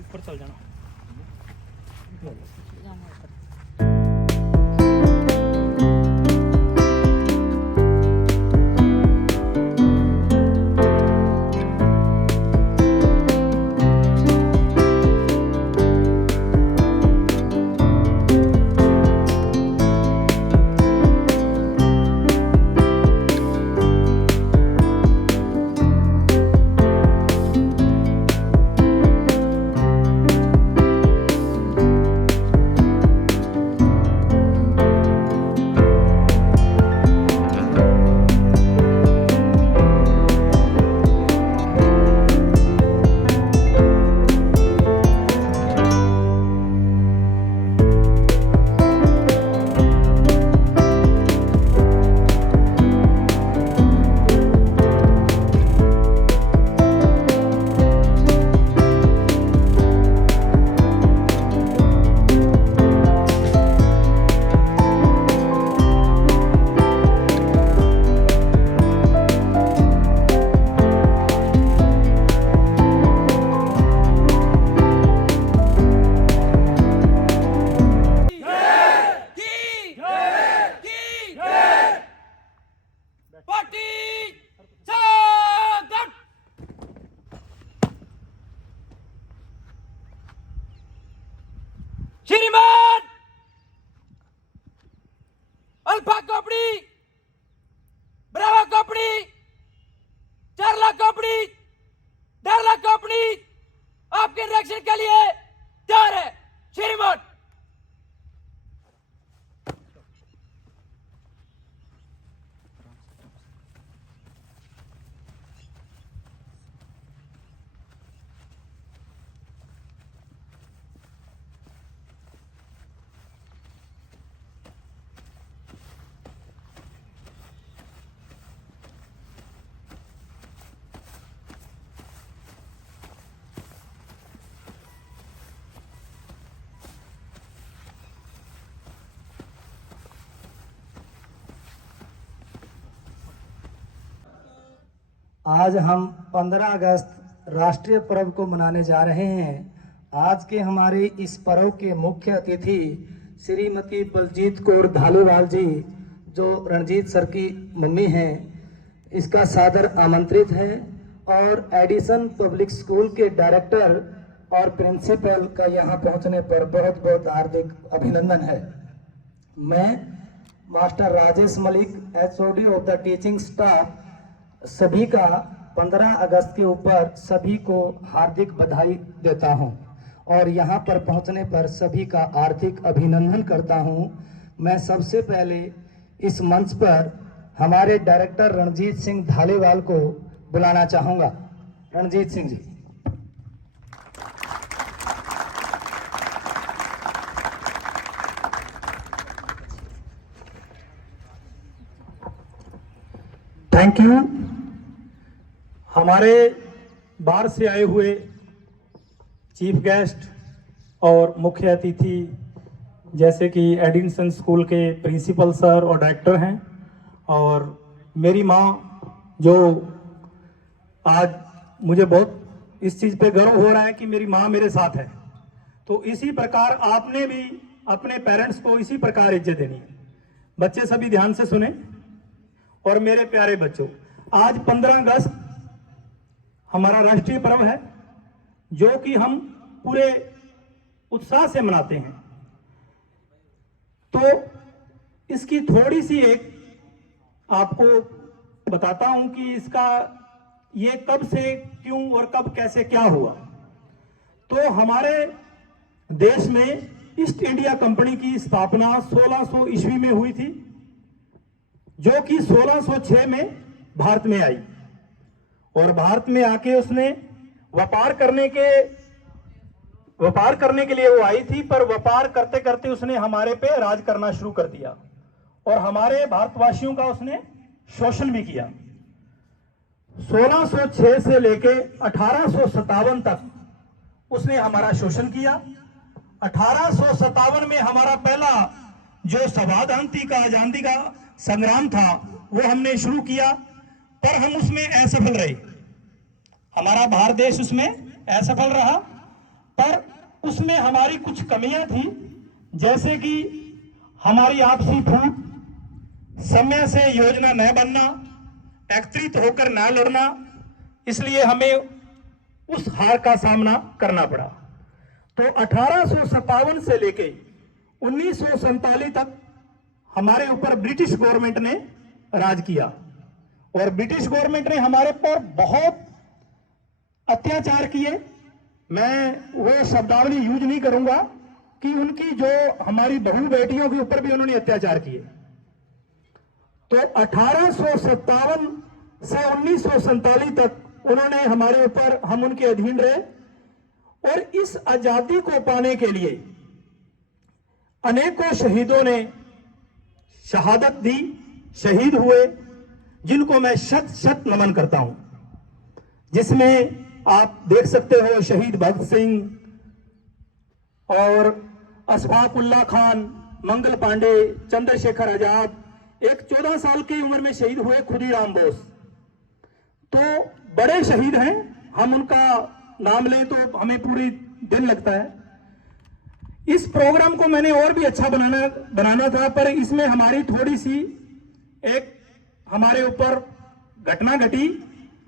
ऊपर चल जाना। श्रीमान अल्फा कंपनी, ब्रावा कंपनी, चारला कंपनी, डारला कंपनी आपके रिएक्शन के लिए तैयार है। श्रीमान आज हम 15 अगस्त राष्ट्रीय पर्व को मनाने जा रहे हैं। आज के हमारे इस पर्व के मुख्य अतिथि श्रीमती बलजीत कौर धालीवाल जी, जो रणजीत सर की मम्मी हैं, इसका सादर आमंत्रित है। और एडिसन पब्लिक स्कूल के डायरेक्टर और प्रिंसिपल का यहाँ पहुँचने पर बहुत बहुत हार्दिक अभिनंदन है। मैं master Rajesh Malik, HOD of the teaching staff, सभी का 15 अगस्त के ऊपर सभी को हार्दिक बधाई देता हूं और यहां पर पहुंचने पर सभी का हार्दिक अभिनंदन करता हूं। मैं सबसे पहले इस मंच पर हमारे डायरेक्टर रणजीत सिंह धालीवाल को बुलाना चाहूंगा। रणजीत सिंह जी। Thank you. हमारे बाहर से आए हुए चीफ गेस्ट और मुख्य अतिथि जैसे कि एडिसन स्कूल के प्रिंसिपल सर और डायरेक्टर हैं, और मेरी माँ, जो आज मुझे बहुत इस चीज़ पे गर्व हो रहा है कि मेरी माँ मेरे साथ है। तो इसी प्रकार आपने भी अपने पेरेंट्स को इसी प्रकार इज्जत देनी है। बच्चे सभी ध्यान से सुने। और मेरे प्यारे बच्चों, आज 15 अगस्त हमारा राष्ट्रीय पर्व है, जो कि हम पूरे उत्साह से मनाते हैं। तो इसकी थोड़ी सी एक आपको बताता हूं कि इसका ये कब से, क्यों और कब कैसे क्या हुआ। तो हमारे देश में ईस्ट इंडिया कंपनी की स्थापना 1600 ईस्वी में हुई थी, जो कि 1606 में भारत में आई। और भारत में आके उसने व्यापार करने के लिए वो आई थी, पर व्यापार करते करते उसने हमारे पे राज करना शुरू कर दिया और हमारे भारतवासियों का उसने शोषण भी किया। 1606 से लेके 1857 तक उसने हमारा शोषण किया। 1857 में हमारा पहला जो संविधान का आजादी का संग्राम था वो हमने शुरू किया, पर हम उसमें असफल रहे। हमारा भारत देश उसमें असफल रहा। पर उसमें हमारी कुछ कमियां थी, जैसे कि हमारी आपसी फूट, समय से योजना न बनना, एकत्रित होकर न लड़ना, इसलिए हमें उस हार का सामना करना पड़ा। तो 1857 से लेके 1947 तक हमारे ऊपर ब्रिटिश गवर्नमेंट ने राज किया और ब्रिटिश गवर्नमेंट ने हमारे पर बहुत अत्याचार किए। मैं वो शब्दावली यूज नहीं करूंगा कि उनकी जो हमारी बहू बेटियों के ऊपर भी उन्होंने अत्याचार किए। तो 1857 से 1947 तक उन्होंने हमारे ऊपर, हम उनके अधीन रहे और इस आजादी को पाने के लिए अनेकों शहीदों ने शहादत दी, शहीद हुए, जिनको मैं शत शत नमन करता हूं। जिसमें आप देख सकते हो शहीद भगत सिंह और अशफाकुल्ला खान, मंगल पांडे, चंद्रशेखर आजाद, एक 14 साल की उम्र में शहीद हुए खुदीराम बोस। तो बड़े शहीद हैं, हम उनका नाम लें तो हमें पूरी दिन लगता है। इस प्रोग्राम को मैंने और भी अच्छा बनाना था, पर इसमें हमारी थोड़ी सी एक हमारे ऊपर घटना घटी।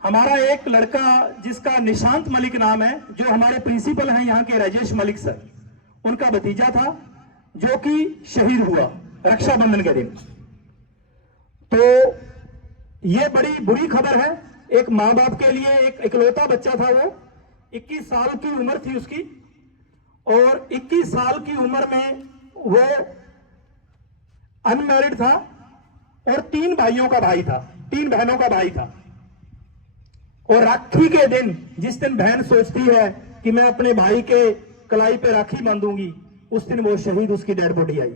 हमारा एक लड़का जिसका निशांत मलिक नाम है, जो हमारे प्रिंसिपल हैं यहाँ के राजेश मलिक सर, उनका भतीजा था जो कि शहीद हुआ रक्षाबंधन के दिन। तो ये बड़ी बुरी खबर है एक माँ बाप के लिए। एक इकलौता बच्चा था, वो 21 साल की उम्र थी उसकी, और 21 साल की उम्र में वो अनमैरिड था और 3 भाइयों का भाई था, 3 बहनों का भाई था। और राखी के दिन, जिस दिन बहन सोचती है कि मैं अपने भाई के कलाई पे राखी बांधूंगी, उस दिन वो शहीद, उसकी डेड बॉडी आई।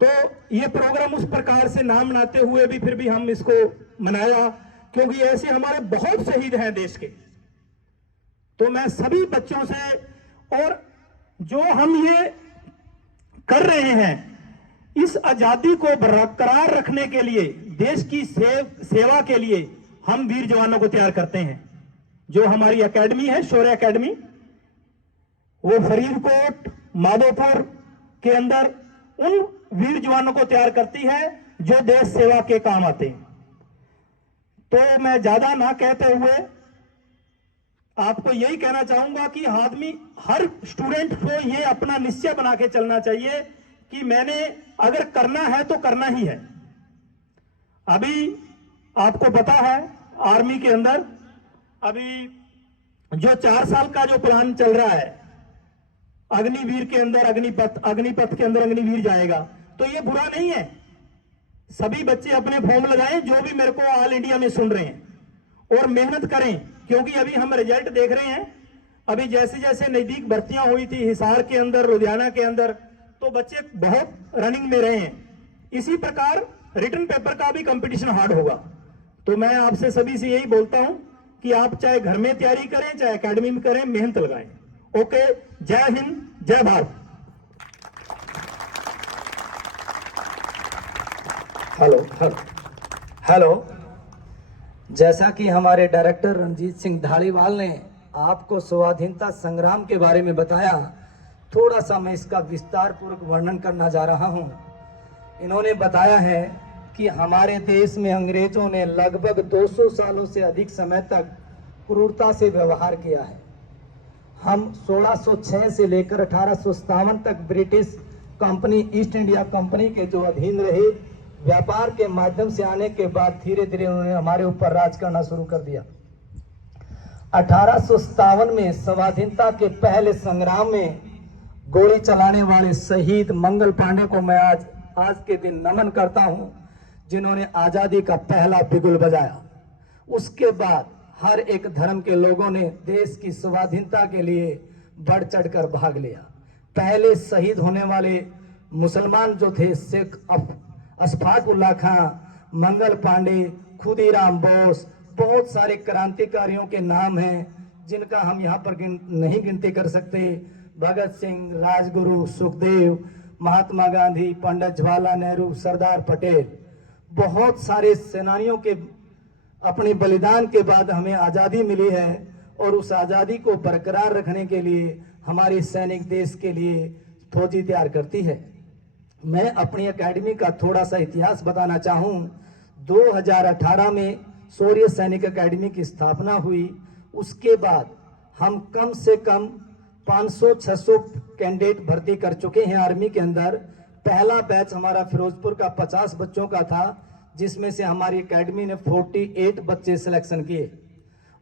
तो ये प्रोग्राम उस प्रकार से ना मनाते हुए भी फिर भी हम इसको मनाया, क्योंकि ऐसे हमारे बहुत शहीद हैं देश के। तो मैं सभी बच्चों से, और जो हम ये कर रहे हैं, इस आजादी को बरकरार रखने के लिए, देश की सेवा के लिए हम वीर जवानों को तैयार करते हैं। जो हमारी एकेडमी है, शौर्य एकेडमी, वो फरीदकोट, माधोपुर के अंदर उन वीर जवानों को तैयार करती है जो देश सेवा के काम आते हैं। तो मैं ज्यादा ना कहते हुए आपको यही कहना चाहूंगा कि आदमी, हर स्टूडेंट को ये अपना निश्चय बना के चलना चाहिए कि मैंने अगर करना है तो करना ही है। अभी आपको पता है आर्मी के अंदर अभी जो 4 साल का जो प्लान चल रहा है, अग्निवीर के अंदर अग्निपथ के अंदर अग्निवीर जाएगा, तो ये बुरा नहीं है। सभी बच्चे अपने फॉर्म लगाएं, जो भी मेरे को ऑल इंडिया में सुन रहे हैं, और मेहनत करें, क्योंकि अभी हम रिजल्ट देख रहे हैं। अभी जैसे जैसे नजदीक भर्तियां हुई थी हिसार के अंदर, लुधियाना के अंदर, तो बच्चे बहुत रनिंग में रहे हैं। इसी प्रकार रिटन पेपर का भी कंपटीशन हार्ड होगा। तो मैं आपसे सभी से यही बोलता हूं कि आप चाहे घर में तैयारी करें, चाहे एकेडमी में करें, मेहनत लगाएं। ओके, जय हिंद, जय भारत। हेलो। जैसा कि हमारे डायरेक्टर रंजीत सिंह धालीवाल ने आपको स्वाधीनता संग्राम के बारे में बताया, थोड़ा सा मैं इसका विस्तार पूर्वक वर्णन करना जा रहा हूं। इन्होंने बताया है कि हमारे देश में अंग्रेजों ने लगभग 200 सालों से अधिक समय तक क्रूरता से व्यवहार किया है। हम 1606 से लेकर 1857 तक British company, east India company के जो अधीन रहे, व्यापार के माध्यम से आने के बाद धीरे धीरे उन्होंने हमारे ऊपर राज करना शुरू कर दिया। 1857 में स्वाधीनता के पहले संग्राम में गोली चलाने वाले शहीद मंगल पांडे को मैं आज के दिन नमन करता हूं, जिन्होंने आजादी का पहला बिगुल बजाया। उसके बाद हर एक धर्म के लोगों ने देश की स्वाधीनता के लिए बढ़ चढ़कर भाग लिया। पहले शहीद होने वाले मुसलमान जो थे, शेख अशफाकुल्ला खां, मंगल पांडे, खुदीराम बोस, बहुत सारे क्रांतिकारियों के नाम हैं जिनका हम यहाँ पर नहीं गिनती कर सकते। भगत सिंह, राजगुरु, सुखदेव, महात्मा गांधी, पंडित जवाहरलाल नेहरू, सरदार पटेल, बहुत सारे सेनानियों के अपने बलिदान के बाद हमें आज़ादी मिली है। और उस आज़ादी को बरकरार रखने के लिए हमारी सैनिक देश के लिए फौजी तैयार करती है। मैं अपनी एकेडमी का थोड़ा सा इतिहास बताना चाहूँ। 2018 में शौर्य सैनिक एकेडमी की स्थापना हुई। उसके बाद हम कम से कम 500-600 कैंडिडेट भर्ती कर चुके हैं आर्मी के अंदर। पहला बैच हमारा फिरोजपुर का 50 बच्चों का था, जिसमें से हमारी एकेडमी ने 48 बच्चे सिलेक्शन किए।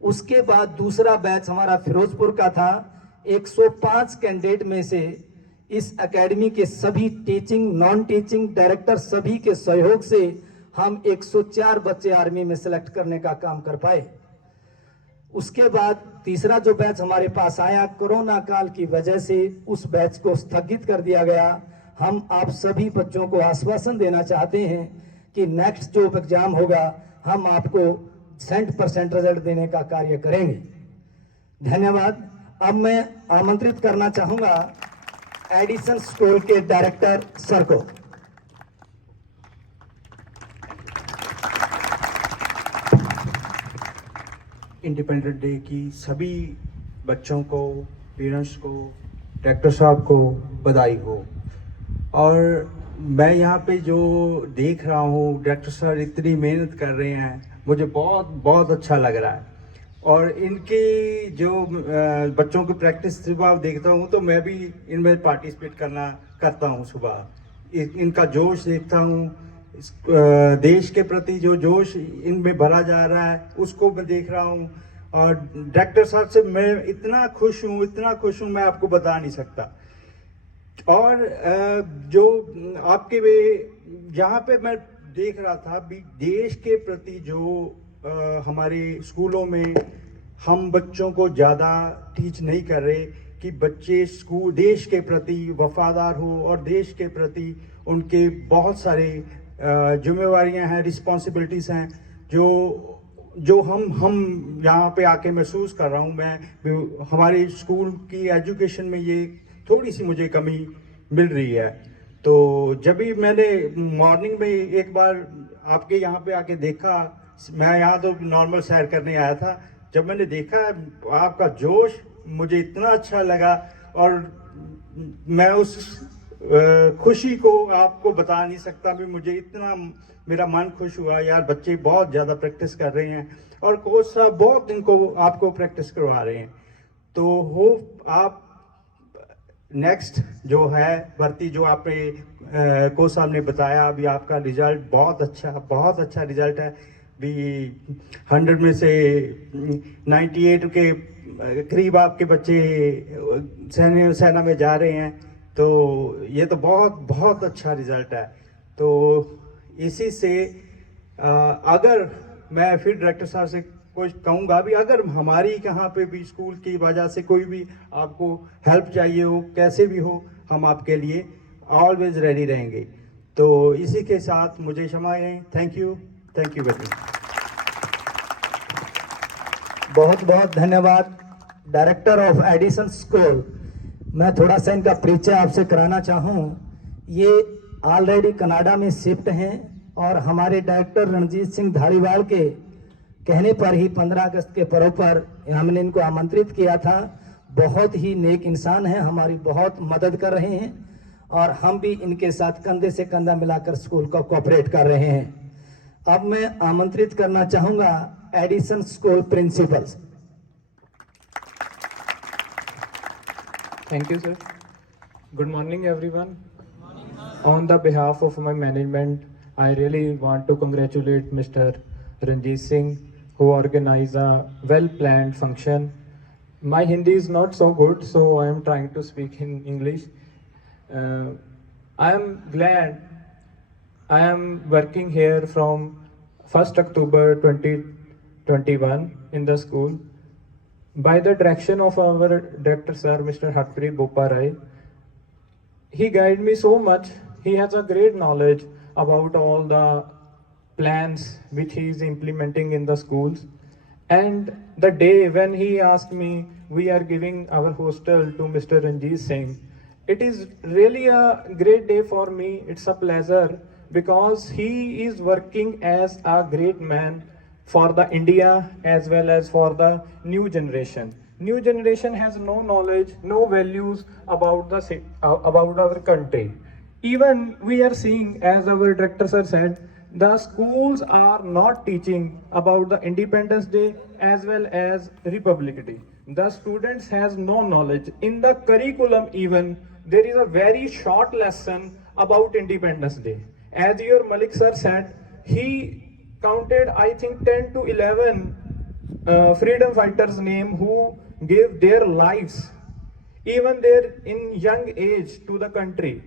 उसके बाद दूसरा बैच हमारा फिरोजपुर का था। 105 कैंडिडेट में से इस एकेडमी के सभी टीचिंग, नॉन टीचिंग, डायरेक्टर सभी के सहयोग से हम 104 बच्चे आर्मी में सिलेक्ट करने का काम कर पाए। उसके बाद तीसरा जो बैच हमारे पास आया, कोरोना काल की वजह से उस बैच को स्थगित कर दिया गया। हम आप सभी बच्चों को आश्वासन देना चाहते हैं कि नेक्स्ट जो एग्जाम होगा हम आपको 100% रिजल्ट देने का कार्य करेंगे। धन्यवाद। अब मैं आमंत्रित करना चाहूंगा एडिसन स्कूल के डायरेक्टर सर को। इंडिपेंडेंस डे की सभी बच्चों को, पेरेंट्स को, डायरेक्टर साहब को बधाई हो। और मैं यहाँ पे जो देख रहा हूँ, डायरेक्टर साहब इतनी मेहनत कर रहे हैं, मुझे बहुत बहुत अच्छा लग रहा है। और इनकी जो बच्चों की प्रैक्टिस सुबह देखता हूँ तो मैं भी इनमें पार्टिसिपेट करता हूँ। सुबह इनका जोश देखता हूँ, देश के प्रति जो जोश इनमें भरा जा रहा है उसको मैं देख रहा हूँ। और डायरेक्टर साहब से मैं इतना खुश हूँ मैं आपको बता नहीं सकता। और जो आपके वे यहाँ पे मैं देख रहा था भी, देश के प्रति जो हमारे स्कूलों में हम बच्चों को ज़्यादा टीच नहीं कर रहे कि बच्चे स्कूल देश के प्रति वफादार हो और देश के प्रति उनके बहुत सारे जिम्मेवारियां हैं, रिस्पॉन्सिबिलिटीज़ हैं जो हम यहाँ पे आके महसूस कर रहा हूँ मैं। हमारे स्कूल की एजुकेशन में ये थोड़ी सी मुझे कमी मिल रही है। तो जब भी मैंने मॉर्निंग में एक बार आपके यहाँ पे आके देखा, मैं यहाँ तो नॉर्मल सैर करने आया था, जब मैंने देखा आपका जोश मुझे इतना अच्छा लगा और मैं उस खुशी को आपको बता नहीं सकता भी। मुझे इतना मेरा मन खुश हुआ, यार बच्चे बहुत ज़्यादा प्रैक्टिस कर रहे हैं और कोच साहब बहुत इनको आपको प्रैक्टिस करवा रहे हैं। तो होप आप नेक्स्ट जो है भर्ती जो आपने कोच साहब ने बताया अभी, आपका रिजल्ट बहुत अच्छा रिजल्ट है भी। 100 में से 98 के करीब आपके बच्चे सेना में जा रहे हैं, तो ये तो बहुत अच्छा रिजल्ट है। तो इसी से अगर मैं फिर डायरेक्टर साहब से कुछ कहूँगा भी, अगर हमारी यहाँ पे भी स्कूल की वजह से कोई भी आपको हेल्प चाहिए हो, कैसे भी हो, हम आपके लिए ऑलवेज रेडी रहेंगे। तो इसी के साथ मुझे क्षमा है। Thank you very much. बहुत बहुत धन्यवाद डायरेक्टर ऑफ एडिसन स्कूल। मैं थोड़ा सा इनका परिचय आपसे कराना चाहूँ। ये ऑलरेडी कनाडा में शिफ्ट हैं और हमारे डायरेक्टर रणजीत सिंह धालीवाल के कहने पर ही 15 अगस्त के पर्व पर हमने इनको आमंत्रित किया था। बहुत ही नेक इंसान हैं, हमारी बहुत मदद कर रहे हैं और हम भी इनके साथ कंधे से कंधा मिलाकर स्कूल को कोऑपरेट कर रहे हैं। अब मैं आमंत्रित करना चाहूँगा Edison school principles. Thank you, sir. Good morning, everyone. On the behalf of my management, I really want to congratulate Mr. Ranjit Singh, who organized a well-planned function. My Hindi is not so good, so I am trying to speak in English. I am glad I am working here from 1st October 2021 in the school. By the direction of our director sir, Mr. Harpreet Boparai, he guided me so much. He has a great knowledge about all the plans which he is implementing in the schools. And the day when he asked me, we are giving our hostel to Mr. Ranjit Singh, it is really a great day for me. It's a pleasure because he is working as a great man for the India as well as for the new generation. New generation has no knowledge, no values about about our country. Even we are seeing, as our director sir said, the schools are not teaching about the Independence Day as well as Republic Day. The students has no knowledge. In the curriculum even, there is a very short lesson about Independence Day. As your Malik sir said, he counted I think 10 to 11 freedom fighters name who gave their lives, even there in young age, to the country.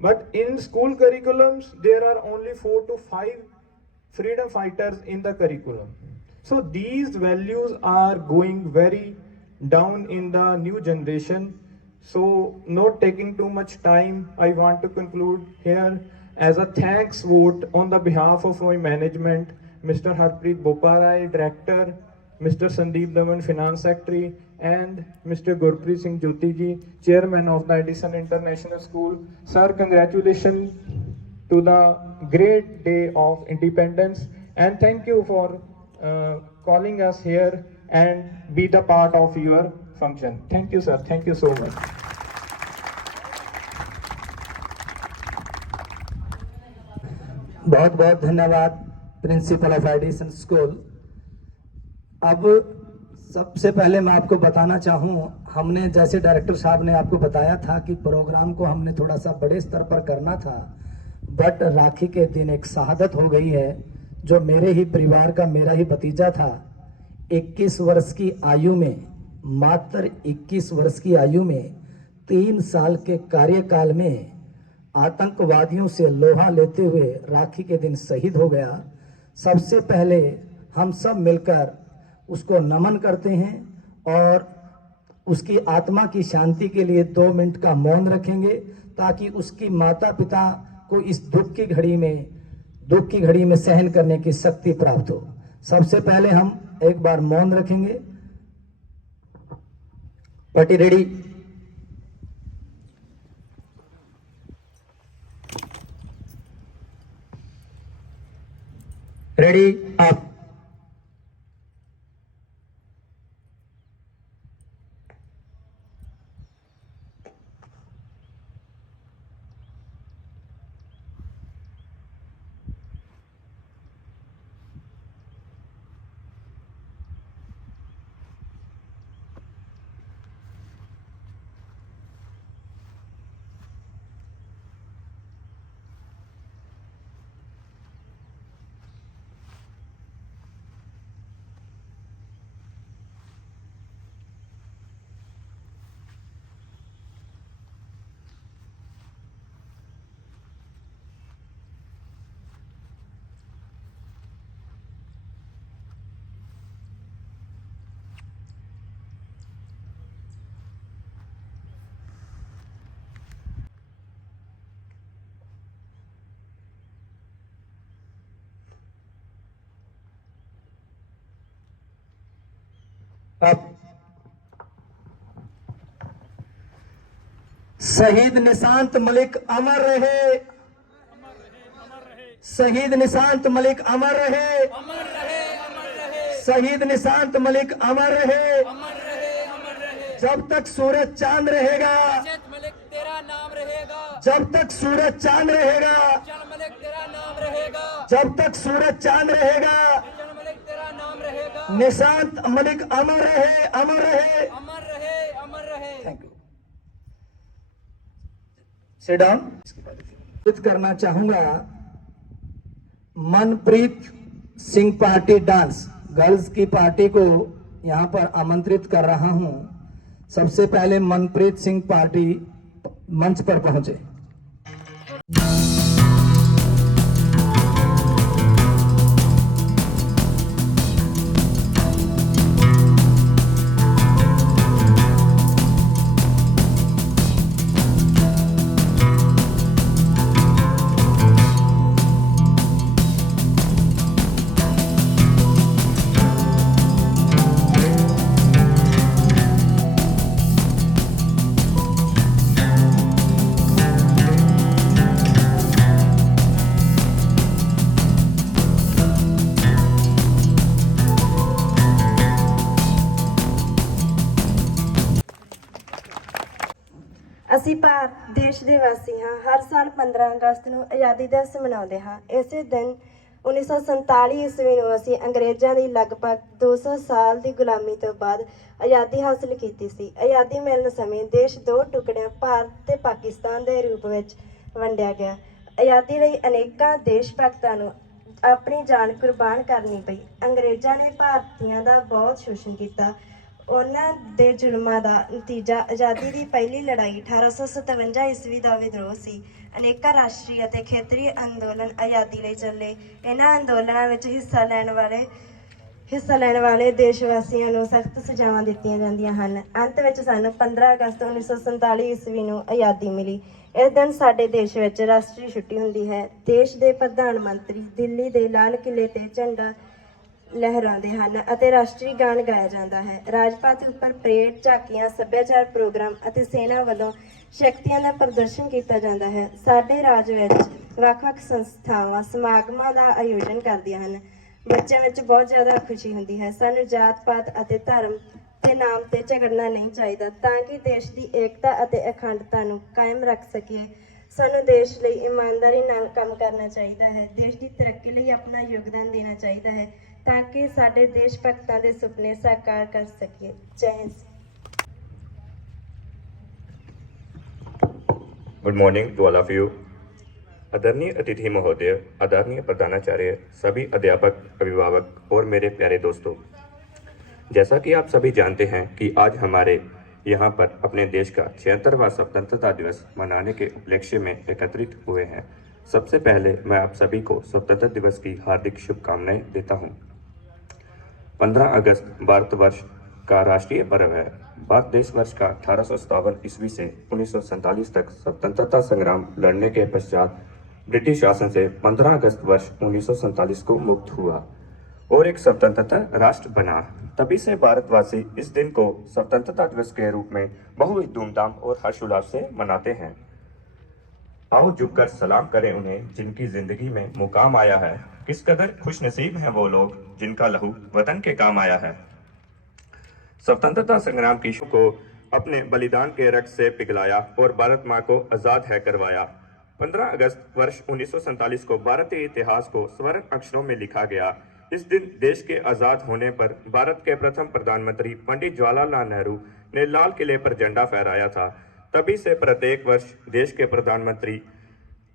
But in school curriculums, there are only 4 to 5 freedom fighters in the curriculum. So these values are going very down in the new generation. So not taking too much time, I want to conclude here as a thanks vote on the behalf of my management, Mr. Harpreet Boparai, Director, Mr. Sandeep Daman, Finance Secretary, and Mr. Gurpreet Singh Jyoti ji, Chairman of the Edison International School. Sir, congratulations to the great day of independence, and thank you for calling us here and be the part of your function. Thank you, sir. Thank you so much. बहुत बहुत धन्यवाद principle of Edison school. अब सबसे पहले मैं आपको बताना चाहूँ, हमने जैसे डायरेक्टर साहब ने आपको बताया था कि प्रोग्राम को हमने थोड़ा सा बड़े स्तर पर करना था, बट राखी के दिन एक शहादत हो गई है जो मेरे ही परिवार का, मेरा ही भतीजा था। 21 वर्ष की आयु में, मात्र 21 वर्ष की आयु में 3 साल के कार्यकाल में आतंकवादियों से लोहा लेते हुए राखी के दिन शहीद हो गया। सबसे पहले हम सब मिलकर उसको नमन करते हैं और उसकी आत्मा की शांति के लिए 2 मिनट का मौन रखेंगे, ताकि उसकी माता पिता को इस दुख की घड़ी में सहन करने की शक्ति प्राप्त हो। सबसे पहले हम एक बार मौन रखेंगे। Party ready? रेडी? आप शहीद निशांत मलिक अमर रहे, शहीद निशांत मलिक अमर रहे, शहीद निशांत मलिक अमर रहे। जब तक सूरज चांद रहेगा, मलिक तेरा नाम रहेगा, जब तक सूरज चांद रहेगा, मलिक तेरा नाम रहेगा, जब तक सूरज चांद रहेगा, मलिक तेरा नाम रहेगा। निशांत मलिक अमर रहे, अमर रहे, अमर रहे, अमर रहे। Thank you. Sit down. करना चाहूंगा Manpreet Singh party dance girls की पार्टी को यहां पर आमंत्रित कर रहा हूं। सबसे पहले मनप्रीत सिंह पार्टी मंच पर पहुंचे। ਅਸੀਂ ਭਾਰਤ ਦੇਸ਼ ਦੇ ਵਾਸੀ ਹਾਂ। ਹਰ ਸਾਲ 15 ਅਗਸਤ ਨੂੰ ਆਜ਼ਾਦੀ ਦਿਵਸ ਮਨਾਉਂਦੇ ਹਾਂ। ਇਸੇ ਦਿਨ 1947 ਈਸਵੀ ਨੂੰ ਅਸੀਂ ਅੰਗਰੇਜ਼ਾਂ ਦੀ ਲਗਭਗ 200 ਸਾਲ ਦੀ ਗੁਲਾਮੀ ਤੋਂ ਬਾਅਦ ਆਜ਼ਾਦੀ ਹਾਸਲ ਕੀਤੀ ਸੀ। ਆਜ਼ਾਦੀ ਮਿਲਣ ਸਮੇਂ ਦੇਸ਼ ਦੋ ਟੁਕੜਿਆਂ ਭਾਰਤ ਤੇ ਪਾਕਿਸਤਾਨ ਦੇ ਰੂਪ ਵਿੱਚ ਵੰਡਿਆ ਗਿਆ। ਆਜ਼ਾਦੀ ਲਈ ਅਨੇਕਾਂ ਦੇਸ਼ ਭਗਤਾਂ ਨੂੰ ਆਪਣੀ ਜਾਨ ਕੁਰਬਾਨ ਕਰਨੀ ਪਈ। ਅੰਗਰੇਜ਼ਾਂ ਨੇ ਭਾਰਤੀਆਂ ਦਾ ਬਹੁਤ ਸ਼ੋਸ਼ਣ ਕੀਤਾ। ਉਹਨਾਂ ਦੇ ਜ਼ੁਲਮਾਂ ਦਾ ਨਤੀਜਾ ਆਜ਼ਾਦੀ ਦੀ ਪਹਿਲੀ ਲੜਾਈ 1857 ਈਸਵੀ ਦਾ ਵਿਦਰੋਹ ਸੀ। ਅਨੇਕਾਂ ਰਾਸ਼ਟਰੀ ਅਤੇ ਖੇਤਰੀ ਅੰਦੋਲਨ ਆਜ਼ਾਦੀ ਲਈ ਚੱਲੇ। ਇਹਨਾਂ ਅੰਦੋਲਨਾਂ ਵਿੱਚ ਹਿੱਸਾ ਲੈਣ ਵਾਲੇ ਦੇਸ਼ ਵਾਸੀਆਂ ਨੂੰ ਸਖਤ ਸਜ਼ਾਵਾਂ ਦਿੱਤੀਆਂ ਜਾਂਦੀਆਂ ਹਨ। ਅੰਤ ਵਿੱਚ ਸਾਨੂੰ 15 ਅਗਸਤ 1947 ਈਸਵੀ ਨੂੰ ਆਜ਼ਾਦੀ ਮਿਲੀ। ਇਸ ਦਿਨ ਸਾਡੇ ਦੇਸ਼ ਵਿੱਚ ਰਾਸ਼ਟਰੀ ਛੁੱਟੀ ਹੁੰਦੀ ਹੈ। ਦੇਸ਼ ਦੇ ਪ੍ਰਧਾਨ ਮੰਤਰੀ ਦਿੱਲੀ ਦੇ ਲਾਲ ਕਿਲ੍ਹੇ ਤੇ ਝੰਡਾ ਲਹਿਰਾਉਂਦੇ ਹਨ ਅਤੇ ਰਾਸ਼ਟਰੀ ਗਾਨ ਗਾਇਆ ਜਾਂਦਾ ਹੈ। ਰਾਜਪਥ ਉੱਪਰ ਪਰੇਡ, ਝਾਕੀਆਂ, ਸੱਭਿਆਚਾਰ ਪ੍ਰੋਗਰਾਮ ਅਤੇ ਸੈਨਾ ਵੱਲੋਂ ਸ਼ਕਤੀਆਂ ਦਾ ਪ੍ਰਦਰਸ਼ਨ ਕੀਤਾ ਜਾਂਦਾ ਹੈ। ਸਾਡੇ ਰਾਜ ਵਿੱਚ ਵੱਖ-ਵੱਖ ਸੰਸਥਾਵਾਂ ਸਮਾਗਮਾਂ ਦਾ ਆਯੋਜਨ ਕਰਦੀਆਂ ਹਨ। ਬੱਚਿਆਂ ਵਿੱਚ ਬਹੁਤ ਜ਼ਿਆਦਾ ਖੁਸ਼ੀ ਹੁੰਦੀ ਹੈ। ਸਾਨੂੰ ਜਾਤ-ਪਾਤ ਅਤੇ ਧਰਮ ਦੇ ਨਾਮ ਤੇ ਝਗੜਨਾ ਨਹੀਂ ਚਾਹੀਦਾ ਤਾਂ ਕਿ ਦੇਸ਼ ਦੀ ਏਕਤਾ ਅਤੇ ਅਖੰਡਤਾ ਨੂੰ ਕਾਇਮ ਰੱਖ ਸਕੀਏ। ਸਾਨੂੰ ਦੇਸ਼ ਲਈ ਇਮਾਨਦਾਰੀ ਨਾਲ ਕੰਮ ਕਰਨਾ ਚਾਹੀਦਾ ਹੈ। ਦੇਸ਼ ਦੀ ਤਰੱਕੀ ਲਈ ਆਪਣਾ ਯੋਗਦਾਨ ਦੇਣਾ ਚਾਹੀਦਾ ਹੈ ਤਾਂ ਕਿ ਸਾਡੇ ਦੇਸ਼ ਭਗਤਾਂ ਦੇ ਸੁਪਨੇ ਸਾਕਾਰ ਕਰ ਸਕੀਏ। ਜੈ ਹਿੰਦ। Good morning to all of you. आदरणीय अतिथि महोदय, आदरणीय प्रधानाचार्य, सभी अध्यापक, अभिभावक और मेरे प्यारे दोस्तों, जैसा कि आप सभी जानते हैं कि आज हमारे यहाँ पर अपने देश का 76वां स्वतंत्रता दिवस मनाने के उपलक्ष्य में एकत्रित हुए हैं। सबसे पहले मैं आप सभी को स्वतंत्रता दिवस की हार्दिक शुभकामनाएं देता हूँ। 15 अगस्त भारतवर्ष का राष्ट्रीय पर्व है। भारत देश वर्ष का 1857 ईस्वी से 1947 तक स्वतंत्रता संग्राम लड़ने के पश्चात ब्रिटिश शासन से 15 अगस्त वर्ष 1947 को मुक्त हुआ और एक स्वतंत्रता राष्ट्र बना। तभी से भारतवासी इस दिन को स्वतंत्रता दिवस के रूप में बहुत धूमधाम और हर्षोल्लास से मनाते हैं। आओ झुककर सलाम करें उन्हें जिनकी जिंदगी में मुकाम आया है। किस कदर खुशनसीब हैं वो लोग जिनका लहू वतन के काम आया है। स्वतंत्रता संग्राम की को अपने बलिदान के रक्त से पिघलाया और भारत माँ को आजाद है करवाया। 15 अगस्त वर्ष 1947 को भारतीय इतिहास को स्वर्ण अक्षरों में लिखा गया। इस दिन देश के आजाद होने पर भारत के प्रथम प्रधानमंत्री पंडित जवाहरलाल नेहरू ने लाल किले पर झंडा फहराया था। तभी से प्रत्येक वर्ष देश के प्रधानमंत्री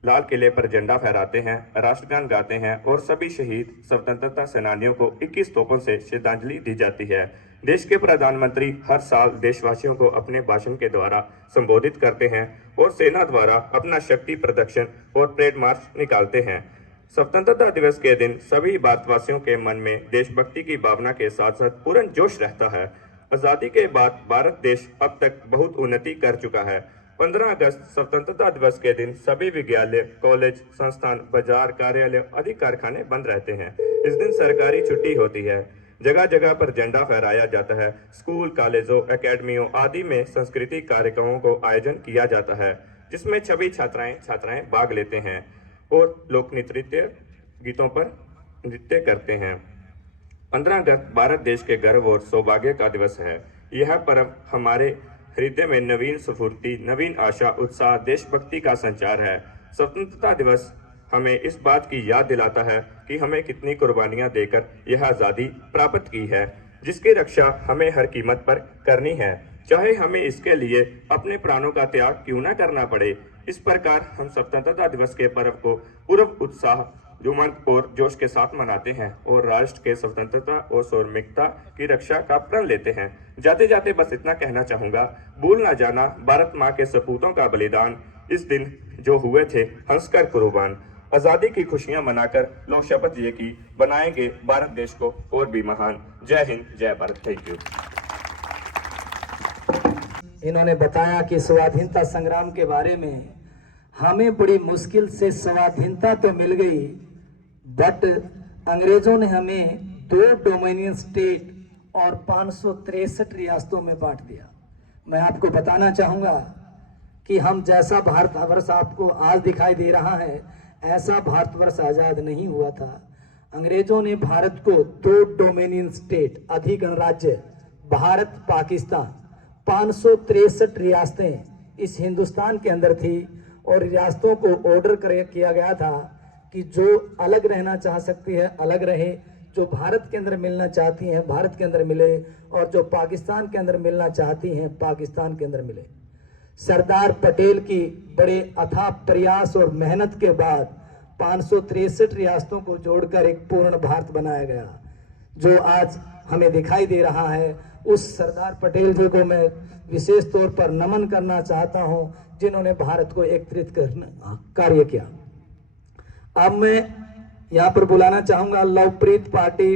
लाल किले पर झंडा फहराते हैं, राष्ट्रगान गाते हैं और सभी शहीद स्वतंत्रता सेनानियों को 21 तोपों से श्रद्धांजलि दी जाती है। देश के प्रधानमंत्री हर साल देशवासियों को अपने भाषण के द्वारा संबोधित करते हैं और सेना द्वारा अपना शक्ति प्रदर्शन और परेड मार्च निकालते हैं। स्वतंत्रता दिवस के दिन सभी भारतवासियों के मन में देशभक्ति की भावना के साथ साथ पूर्ण जोश रहता है। आजादी के बाद भारत देश अब तक बहुत उन्नति कर चुका है। 15 अगस्त स्वतंत्रता दिवस के दिन सभी विद्यालय, कॉलेज, संस्थान, बाजार, कार्यालय आदि कारखाने बंद रहते हैं। इस दिन सरकारी छुट्टी होती है। जगह जगह पर झंडा फहराया जाता है। स्कूल, कॉलेजों, एकेडमियों आदि में सांस्कृतिक कार्यक्रमों को आयोजन किया जाता है जिसमें सभी छात्राएं भाग लेते हैं और लोक नृत्य गीतों पर नृत्य करते हैं। 15 अगस्त भारत देश के गर्व और सौभाग्य का दिवस है। यह पर्व हमारे हृदय में नवीन स्फूर्ति, नवीन आशा, उत्साह, देशभक्ति का संचार है। स्वतंत्रता दिवस हमें इस बात की याद दिलाता है कि हमें कितनी कुर्बानियां देकर यह आज़ादी प्राप्त की है, जिसकी रक्षा हमें हर कीमत पर करनी है, चाहे हमें इसके लिए अपने प्राणों का त्याग क्यों न करना पड़े। इस प्रकार हम स्वतंत्रता दिवस के पर्व को पूर्ण उत्साह, जुमन और जोश के साथ मनाते हैं और राष्ट्र के स्वतंत्रता और सार्वभौमिकता की रक्षा का प्रण लेते हैं। जाते जाते बस इतना कहना चाहूंगा, भूल ना जाना भारत माँ के सपूतों का बलिदान, इस दिन जो हुए थे हंसकर कुर्बान। आजादी की खुशियां मनाकर लो शपथ ये की, बनाएंगे भारत देश को और भी महान। जय हिंद, जय भारत। Thank you. इन्होंने बताया कि स्वाधीनता संग्राम के बारे में। हमें बड़ी मुश्किल से स्वाधीनता तो मिल गई, बट अंग्रेजों ने हमें 2 डोमिनियन स्टेट और 563 रियासतों में बांट दिया। मैं आपको बताना चाहूंगा कि हम जैसा भारतवर्ष आपको आज दिखाई दे रहा है, ऐसा भारतवर्ष आजाद नहीं हुआ था। अंग्रेजों ने भारत को 2 डोमिनियन स्टेट, अधिक गणराज्य, भारत, पाकिस्तान, 563 रियासतें, इस हिंदुस्तान के अंदर थी और रियासतों को ऑर्डर किया गया था कि जो अलग रहना चाह सकती है अलग रहे, जो भारत के अंदर मिलना चाहती हैं भारत के अंदर मिले, और जो पाकिस्तान के अंदर मिलना चाहती हैं पाकिस्तान के अंदर मिले। सरदार पटेल की बड़े अथाह प्रयास और मेहनत के बाद 563 रियासतों को जोड़कर एक पूर्ण भारत बनाया गया, जो आज हमें दिखाई दे रहा है। उस सरदार पटेल जी को मैं विशेष तौर पर नमन करना चाहता हूं, जिन्होंने भारत को एकत्रित करना कार्य किया। अब मैं यहाँ पर बुलाना चाहूंगा लवप्रीत पार्टी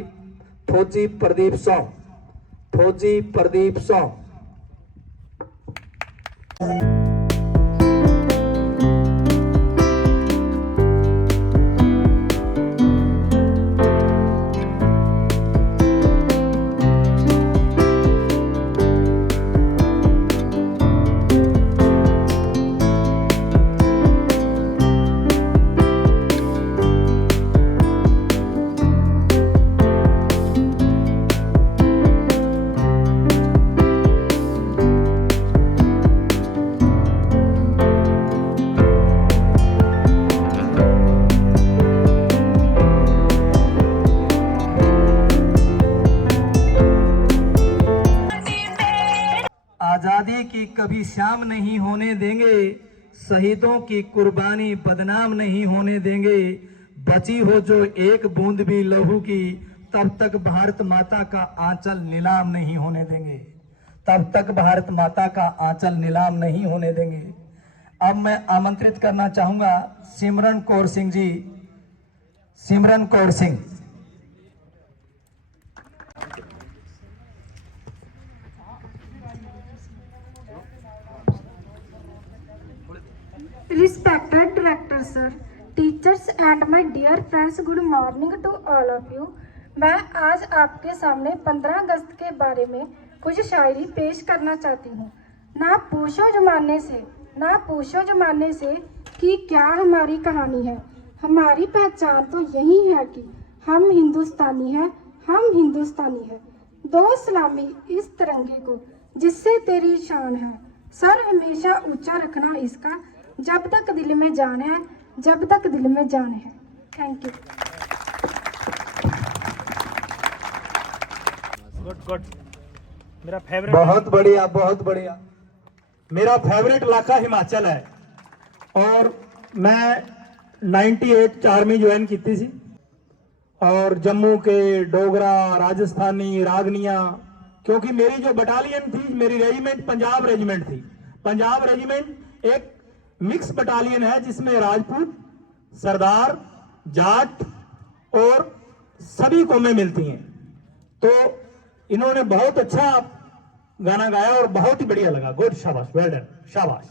फौजी प्रदीप सौ, फौजी प्रदीप सौ। आजादी की कभी शाम नहीं होने देंगे, शहीदों की कुर्बानी बदनाम नहीं होने देंगे। बची हो जो एक बूंद भी लहू की, तब तक भारत माता का आंचल नीलाम नहीं होने देंगे, तब तक भारत माता का आंचल नीलाम नहीं होने देंगे। अब मैं आमंत्रित करना चाहूंगा सिमरन कौर सिंह जी, सिमरन Kaur Singh. Respected Director Sir, teachers and my dear friends, good morning to all of you. मैं आज आपके सामने 15 अगस्त के बारे में कुछ शायरी पेश करना चाहती हूँ। ना पूछो जमाने से, ना पूछो जमाने से कि क्या हमारी कहानी है। हमारी पहचान तो यही है कि हम हिंदुस्तानी हैं, हम हिंदुस्तानी हैं। दो सलामी इस तिरंगे को जिससे तेरी शान है, सर हमेशा ऊंचा रखना इसका, जब तक दिल में जान है, जब तक दिल में जान है। Thank you. गुड गुड, मेरा फेवरेट, बहुत बढ़िया, बहुत बढ़िया। मेरा फेवरेट इलाका हिमाचल है और मैं 98 आर्मी ज्वाइन की थी और जम्मू के डोगरा, राजस्थानी, रागनिया, क्योंकि मेरी जो बटालियन थी, मेरी रेजिमेंट पंजाब रेजिमेंट थी। पंजाब रेजिमेंट एक मिक्स बटालियन है जिसमें राजपूत, सरदार, जाट और सभी कौमें मिलती हैं। तो इन्होंने बहुत अच्छा गाना गाया और बहुत ही बढ़िया लगा। गुड, शाबाश, वेल डन, शाबाश।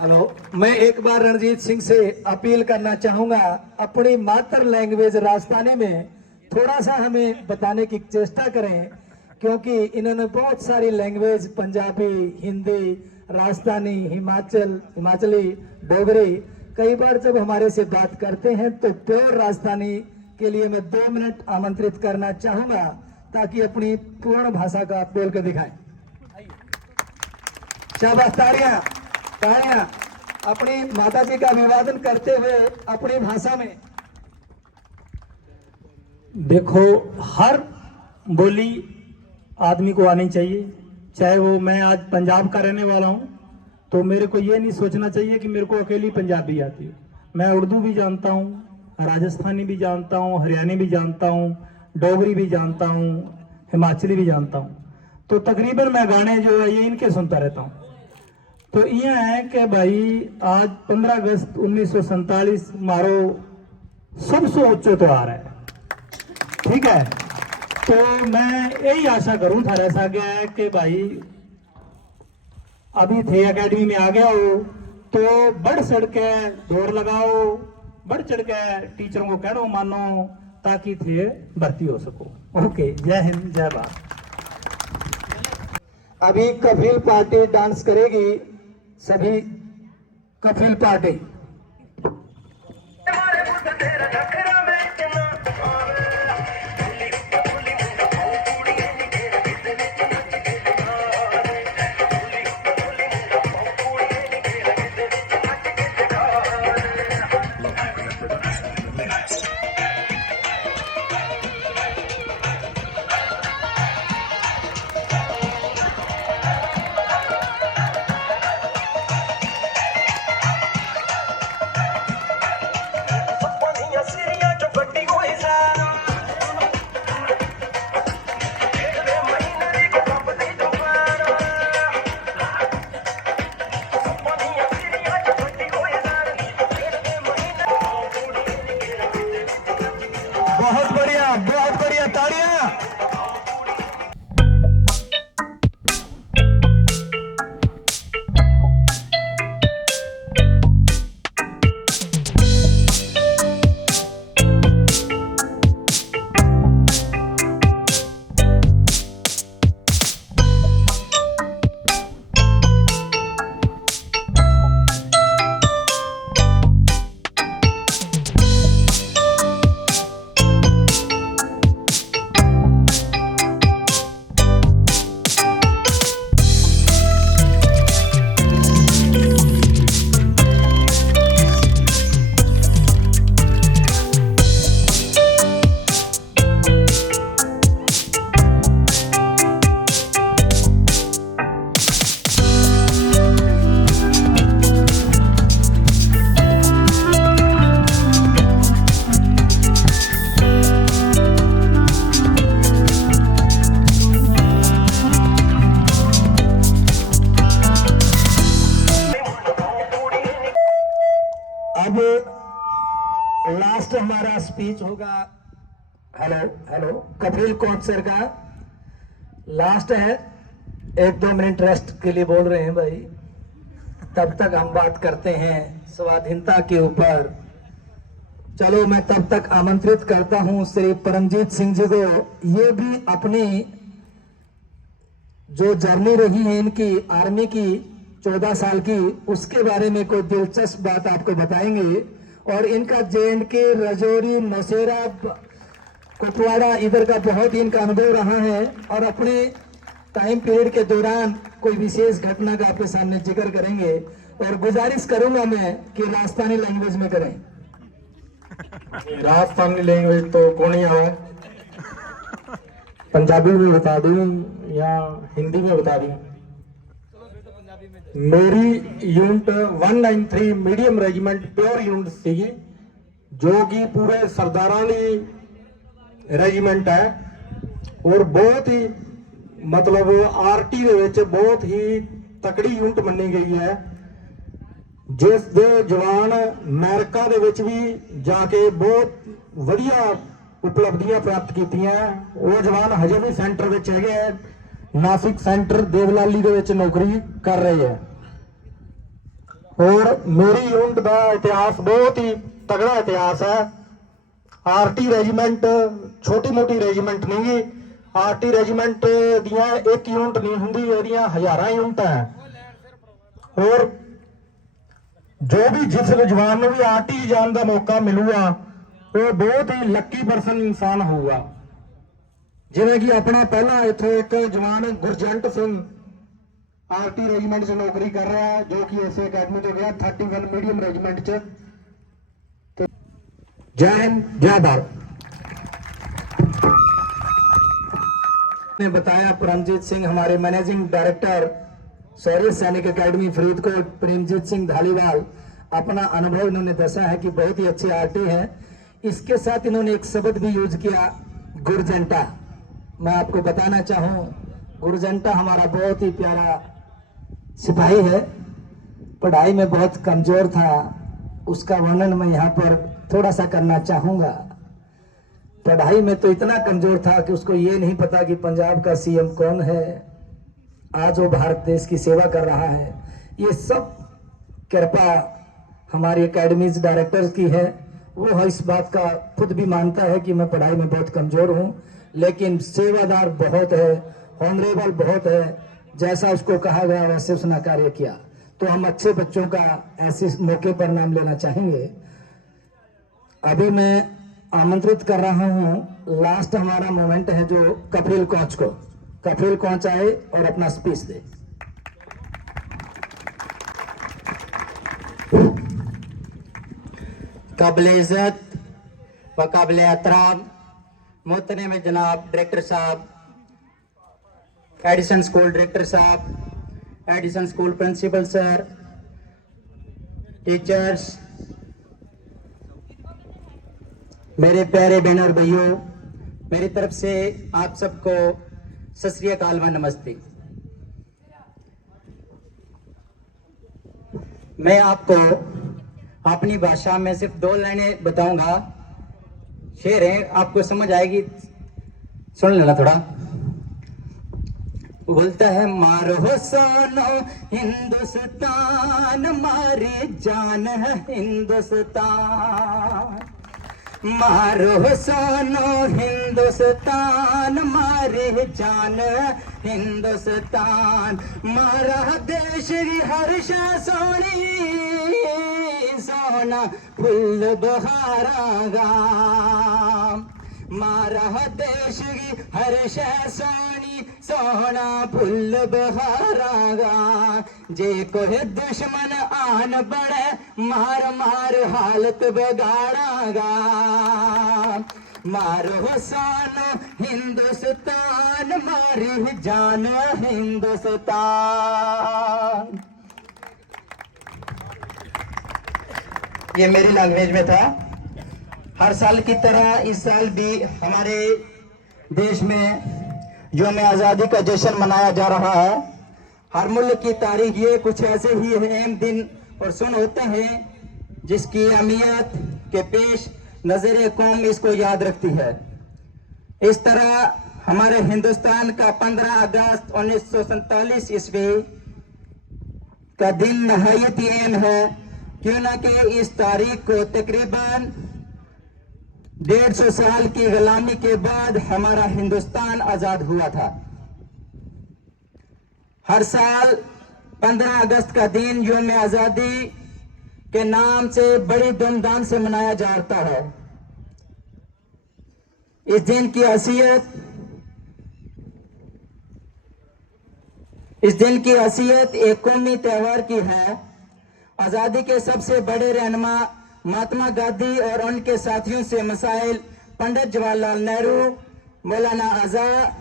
हेलो, मैं एक बार रणजीत सिंह से अपील करना चाहूंगा, अपनी मातृ लैंग्वेज राजस्थानी में थोड़ा सा हमें बताने की चेष्टा करें, क्योंकि इन्होंने बहुत सारी लैंग्वेज, पंजाबी, हिंदी, राजस्थानी, हिमाचली, डोगरी, कई बार जब हमारे से बात करते हैं तो प्योर राजस्थानी के लिए मैं 2 मिनट आमंत्रित करना चाहूंगा, ताकि अपनी पूर्ण भाषा का बोल कर दिखाएं। शाबाश, तालियां, तालियां। अपनी माता जी का अभिवादन करते हुए अपनी भाषा में। देखो, हर बोली आदमी को आनी चाहिए, चाहे वो, मैं आज पंजाब का रहने वाला हूं तो मेरे को ये नहीं सोचना चाहिए कि मेरे को अकेली पंजाबी आती है। मैं उर्दू भी जानता हूं, राजस्थानी भी जानता हूं, हरियाणी भी जानता हूं, डोगरी भी जानता हूं, हिमाचली भी जानता हूं। तो तकरीबन मैं गाने जो है ये इनके सुनता रहता हूं। तो ये है कि भाई आज 15 अगस्त 1947 मारो सबसे ऊंचो त्योहार है, ठीक है। तो मैं यही आशा करूं थारे से आगे है कि भाई अभी थे एकेडमी में आ गया हो तो बढ़ चढ़ के दौड़ लगाओ, बढ़ चढ़ के टीचरों को कहना मानो, ताकि थे भर्ती हो सको। ओके, जय हिंद, जय भारत। अभी कफिल पार्टी डांस करेगी, सभी कफिल पार्टी। स्पीच होगा hello hello Kapil coach sir का। लास्ट है, 1-2 मिनट रेस्ट के लिए बोल रहे हैं भाई, तब तक हम बात करते हैं स्वाधीनता के ऊपर। चलो मैं तब तक आमंत्रित करता हूं श्री परमजीत सिंह जी को। ये भी अपनी जो जर्नी रही है इनकी आर्मी की 14 साल की, उसके बारे में कोई दिलचस्प बात आपको बताएंगे। और इनका JNK, राजौरी, नौशेरा, कुपवाड़ा इधर का बहुत ही इनका अनुभव रहा है। और अपने टाइम पीरियड के दौरान कोई विशेष घटना का आपके सामने जिक्र करेंगे। और गुजारिश करूंगा मैं कि राजस्थानी लैंग्वेज में करें। राजस्थानी लैंग्वेज तो कौन ही आवा, पंजाबी में बता दूं या हिंदी में बता दूं। मेरी unit 193 medium regiment pure unit c, जो कि पूरे सरदारानी रेजिमेंट है और बहुत ही मतलब आरटी ਦੇ ਵਿੱਚ ਬਹੁਤ ਹੀ ਤਕੜੀ ਯੂਨਿਟ ਮੰਨੀ ਗਈ ਹੈ, ਜਿਸ ਦੇ ਜਵਾਨ ਅਮਰੀਕਾ ਦੇ ਵਿੱਚ ਵੀ ਜਾ ਕੇ ਬਹੁਤ ਵਧੀਆ ਉਪਲਬਧੀਆਂ ਪ੍ਰਾਪਤ ਕੀਤੀਆਂ। ਉਹ ਜਵਾਨ ਹਜੇ ਵੀ ਸੈਂਟਰ ਵਿੱਚ ਹੈਗੇ ਹੈ, ਨਾਸਿਕ ਸੈਂਟਰ ਦੇਵਲਾਲੀ ਦੇ ਵਿੱਚ ਨੌਕਰੀ ਕਰ ਰਹੇ ਹੈ। और मेरी यूनिट का इतिहास बहुत ही तगड़ा इतिहास है। आरटी रेजिमेंट छोटी मोटी रेजिमेंट नहीं है। आरटी रेजिमेंट दियां एक यूनिट नहीं होंगी, एदियां हजारां यूनिट है। और जो भी जिस जवान को भी आरटी जान का मौका मिलूगा वो बहुत ही लक्की परसन इंसान होगा। जिवें कि अपना पहला इत्थों एक जवान गुरजंट सिंह आरटी रेजिमेंट से नौकरी कर रहा है, जो कि ऐसे अकेडमी तो गया 31 मीडियम रेजिमेंट च। तो जय हिंद, जय भारत। ने बताया परमजीत सिंह हमारे मैनेजिंग डायरेक्टर शौर्य सैनिक अकेडमी फरीदकोट, प्रेमजीत सिंह धालीवाल, अपना अनुभव इन्होंने दसा है कि बहुत ही अच्छे आरटी हैं। इसके साथ इन्होंने एक शब्द भी यूज किया, गुरजंटा। मैं आपको बताना चाहूं, गुरजंटा हमारा बहुत ही प्यारा सिपाही है, पढ़ाई में बहुत कमजोर था। उसका वर्णन मैं यहाँ पर थोड़ा सा करना चाहूंगा। पढ़ाई में तो इतना कमजोर था कि उसको ये नहीं पता कि पंजाब का CM कौन है। आज वो भारत देश की सेवा कर रहा है। ये सब कृपा हमारी एकेडमीज डायरेक्टर्स की है। वो इस बात का खुद भी मानता है कि मैं पढ़ाई में बहुत कमजोर हूँ, लेकिन सेवादार बहुत है, ऑनरेबल बहुत है। जैसा उसको कहा गया वैसे उसने कार्य किया। तो हम अच्छे बच्चों का ऐसे मौके पर नाम लेना चाहेंगे। अभी मैं आमंत्रित कर रहा हूं, लास्ट हमारा मोमेंट है जो कपिल कोच को। कपिल कोच आए और अपना स्पीच दे। काबिल इज्जत व काबिल एहतराम मोहतरम में जनाब डायरेक्टर साहब, एडिसन स्कूल डायरेक्टर साहब, Edison school principal sir, teachers, मेरे प्यारे बहन और भाइयों, मेरी तरफ से आप सबको सत श्री अकाल व नमस्ते। मैं आपको अपनी भाषा में सिर्फ 2 लाइनें बताऊंगा। शेर है, आपको समझ आएगी, सुन लेना थोड़ा। बोलता है, मारो सोनो हिंदुस्तान, मारी जान है हिंदुस्तान। मारो सोनो हिंदुस्तान, मारी जान हिंदुस्तान। मारा देश की हर शय सोनी, सोना फुल बहारागा। मारा देश की हर शय सोनी, सोना फुल बहारागा। जे कोई दुश्मन आन बड़े, मार मार हालत बिगाड़ागा। मारो सोनो हिंदुस्तान, मारी जान हिंदुस्तान। ये मेरी लैंग्वेज में था। हर साल की तरह इस साल भी हमारे देश में यौम आज़ादी का जश्न मनाया जा रहा है। हर मुल्क की तारीख ये कुछ ऐसे ही अहम दिन और सुन होते हैं जिसकी अहमियत के पेश नजर कौम इसको याद रखती है। इस तरह हमारे हिंदुस्तान का 15 अगस्त 1947 ईस्वी का दिन नहायत ही अहम है, क्यों ना कि इस तारीख को तकरीबन 150 साल की गुलामी के बाद हमारा हिंदुस्तान आजाद हुआ था। हर साल 15 अगस्त का दिन यौम आजादी के नाम से बड़ी धूमधाम से मनाया जाता है। इस दिन की हैसियत एक कौमी त्योहार की है। आजादी के सबसे बड़े रहनुमा महात्मा गांधी और उनके साथियों से मसाइल पंडित जवाहरलाल नेहरू, मौलाना आजाद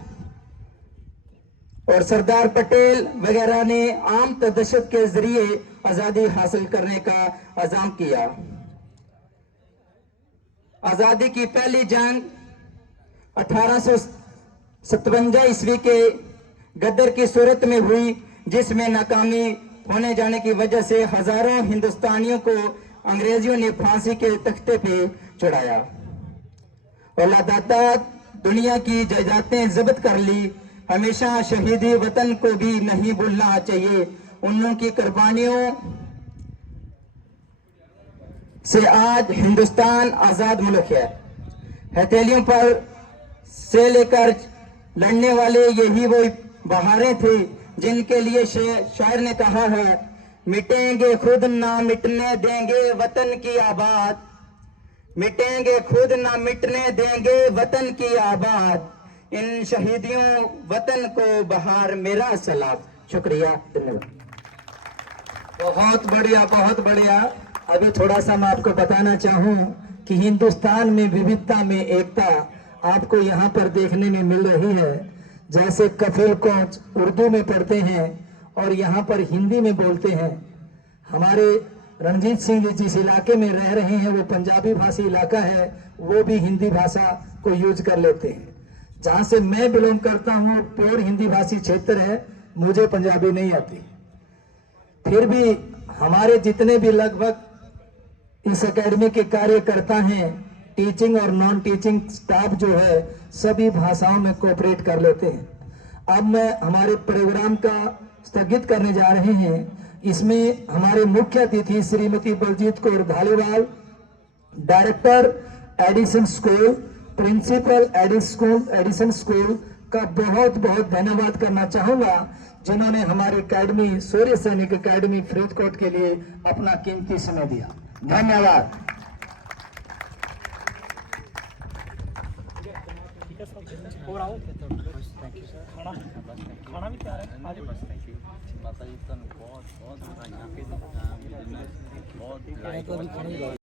और सरदार पटेल वगैरह ने आम तदशद के जरिए आजादी हासिल करने का अज़ाम किया। आजादी की पहली जंग 1857 ईस्वी के गदर की सूरत में हुई, जिसमें नाकामी होने जाने की वजह से हजारों हिंदुस्तानियों को अंग्रेजियों ने फांसी के तख्ते पे चढ़ाया और लगातार दुनिया की जायदादें जब्त कर ली। हमेशा शहीदी वतन को भी नहीं भूलना चाहिए। उन लोगों की कुर्बानियों से आज हिंदुस्तान आजाद मुल्क है। हथेलियों पर से लेकर लड़ने वाले यही वो बहारें थी जिनके लिए शायर ने कहा है, मिटेंगे खुद ना मिटने देंगे वतन की आबाद, मिटेंगे खुद ना मिटने देंगे वतन की आबाद, इन शहीदियों वतन को बहार मेरा सलाम। शुक्रिया, धन्यवाद। बहुत बढ़िया, बहुत बढ़िया। अभी थोड़ा सा मैं आपको बताना चाहूँ कि हिंदुस्तान में विविधता में एकता आपको यहाँ पर देखने में मिल रही है। जैसे कफिल को उर्दू में पढ़ते हैं और यहाँ पर हिंदी में बोलते हैं। हमारे रणजीत सिंह जी जिस इलाके में रह रहे हैं वो पंजाबी भाषी इलाका है, वो भी हिंदी भाषा को यूज कर लेते हैं। जहाँ से मैं बिलोंग करता हूँ प्योर हिंदी भाषी क्षेत्र है, मुझे पंजाबी नहीं आती। फिर भी हमारे जितने भी लगभग इस एकेडमी के कार्यकर्ता हैं, टीचिंग और नॉन टीचिंग स्टाफ जो है, सभी भाषाओं में कोऑपरेट कर लेते हैं। अब मैं हमारे प्रोग्राम का स्थगित करने जा रहे हैं। इसमें हमारे मुख्य अतिथि Shrimati Baljeet Kaur Dhaliwal, director Edison school, principal Edison school का बहुत बहुत धन्यवाद करना चाहूंगा, जिन्होंने हमारे एकेडमी सूर्य सैनिक एकेडमी फरीदकोट के लिए अपना कीमती समय दिया। धन्यवाद। खाना भी तैयार है, आज माता जी बहुत बहुत